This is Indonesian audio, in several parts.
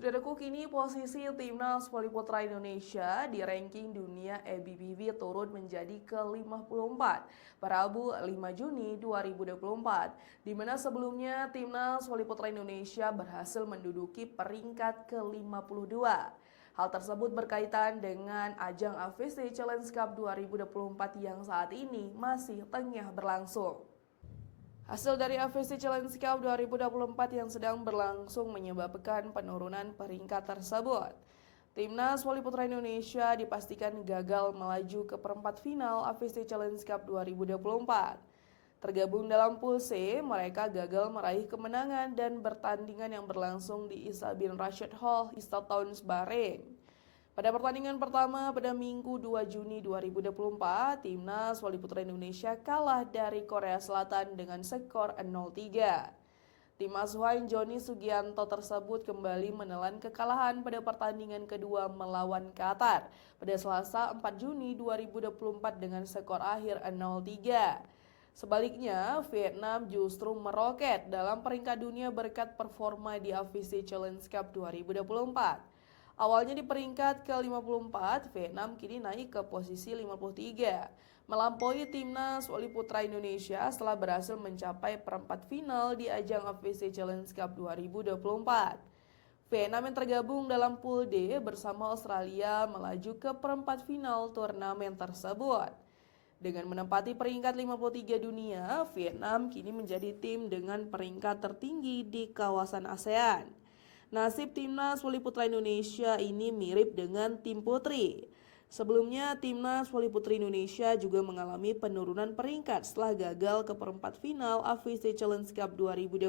Saudaraku, kini posisi Timnas Voli Putra Indonesia di ranking dunia ABBV turun menjadi ke-54 pada Rabu 5 Juni 2024, di mana sebelumnya Timnas Voli Putra Indonesia berhasil menduduki peringkat ke-52. Hal tersebut berkaitan dengan ajang AFC Challenge Cup 2024 yang saat ini masih tengah berlangsung. Hasil dari AFC Challenge Cup 2024 yang sedang berlangsung menyebabkan penurunan peringkat tersebut. Timnas Voli Putra Indonesia dipastikan gagal melaju ke perempat final AFC Challenge Cup 2024. Tergabung dalam pool C, mereka gagal meraih kemenangan dan pertandingan yang berlangsung di Isa bin Rashid Hall, Stade Bahrain. Pada pertandingan pertama pada Minggu 2 Juni 2024, Timnas Voli Putra Indonesia kalah dari Korea Selatan dengan skor 0-3. Tim asuhan Joni Sugianto tersebut kembali menelan kekalahan pada pertandingan kedua melawan Qatar pada Selasa 4 Juni 2024 dengan skor akhir 0-3. Sebaliknya, Vietnam justru meroket dalam peringkat dunia berkat performa di AFC Challenge Cup 2024. Awalnya di peringkat ke-54, Vietnam kini naik ke posisi 53, melampaui Timnas Voli Putra Indonesia setelah berhasil mencapai perempat final di ajang AFC Challenge Cup 2024. Vietnam yang tergabung dalam pool D bersama Australia melaju ke perempat final turnamen tersebut. Dengan menempati peringkat 53 dunia, Vietnam kini menjadi tim dengan peringkat tertinggi di kawasan ASEAN. Nasib Timnas Voli Putra Indonesia ini mirip dengan tim putri. Sebelumnya, Timnas Voli Putri Indonesia juga mengalami penurunan peringkat setelah gagal ke perempat final AFC Challenge Cup 2024.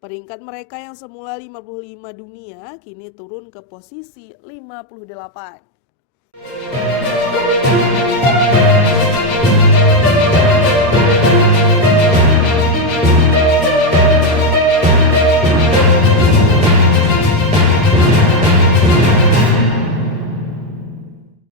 Peringkat mereka yang semula 55 dunia kini turun ke posisi 58.